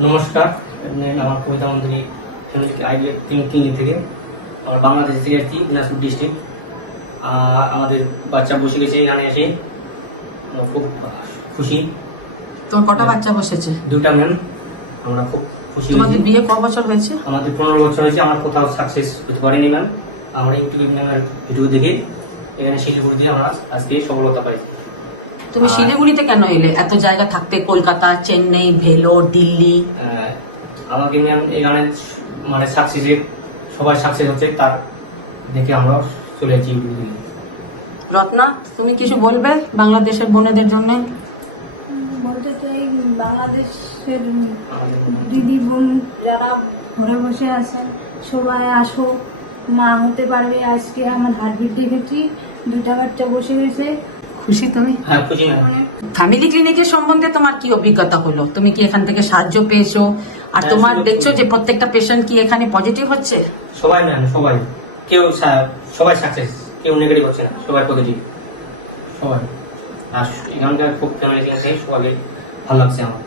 নমস্কার। আমার কবিতা মন্দিরী idea clinic থেকে। আমার বাংলাদেশ থেকে আসছি দিনাজপুর ডিস্ট্রিক্ট আমাদের বাচ্চা বসে গেছে এখানে এসে। খুব খুশি। তোর কটা বাচ্চা বসেছে? দুটা ম্যাম আমরা খুব খুশি তোমাদের বিয়ে ক বছর হয়েছে? আমাদের পনেরো বছর হয়েছে আমার কোথাও সাকসেস হতে পারিনি ম্যাম আমরা ইউটিউব ম্যামের ভিডিও দেখে এখানে শিলিগুড়ি দিয়ে আমরা আজকে সফলতা পাইছি। তুমি শিলিগুড়িতে কেন এলে? এত জায়গা থাকতে কলকাতা চেন্নাই ভেলোর দিল্লি? আমাকে ম্যাম এখানে মানে সাকসেসের সবাই সাকসেস হচ্ছে তার দেখে আমরা চলে যাচ্ছি রত্না তুমি কিছু বলবে বাংলাদেশের বোনেদের জন্য? বলতে চাই বাংলাদেশের দিদি বোন যারা ঘরে বসে আছেন সবাই আসো। মা হতে পারবে আজকে আমার হার্টবিট দেখেছি দুটা বাচ্চা বসে গেছে খুশি তুমি? ফ্যামিলি ক্লিনিকের সম্বন্ধে তোমার কি অভিজ্ঞতা হলো? তুমি কি এখান থেকে সাহায্য পেয়েছ? আর হ্যাঁ, তোমার দেখছ যে প্রত্যেকটা পেশেন্ট কি এখানে পজিটিভ হচ্ছে? সবাই ম্যাম সবাই। কেউ সবাই সাকসেস কেউ নেগেটিভ হচ্ছে না সবাই পজিটিভ সবাই। আর এখানকার খুব ফ্যামিলি ক্লিনিক সবাই ভালো লাগছে আমার।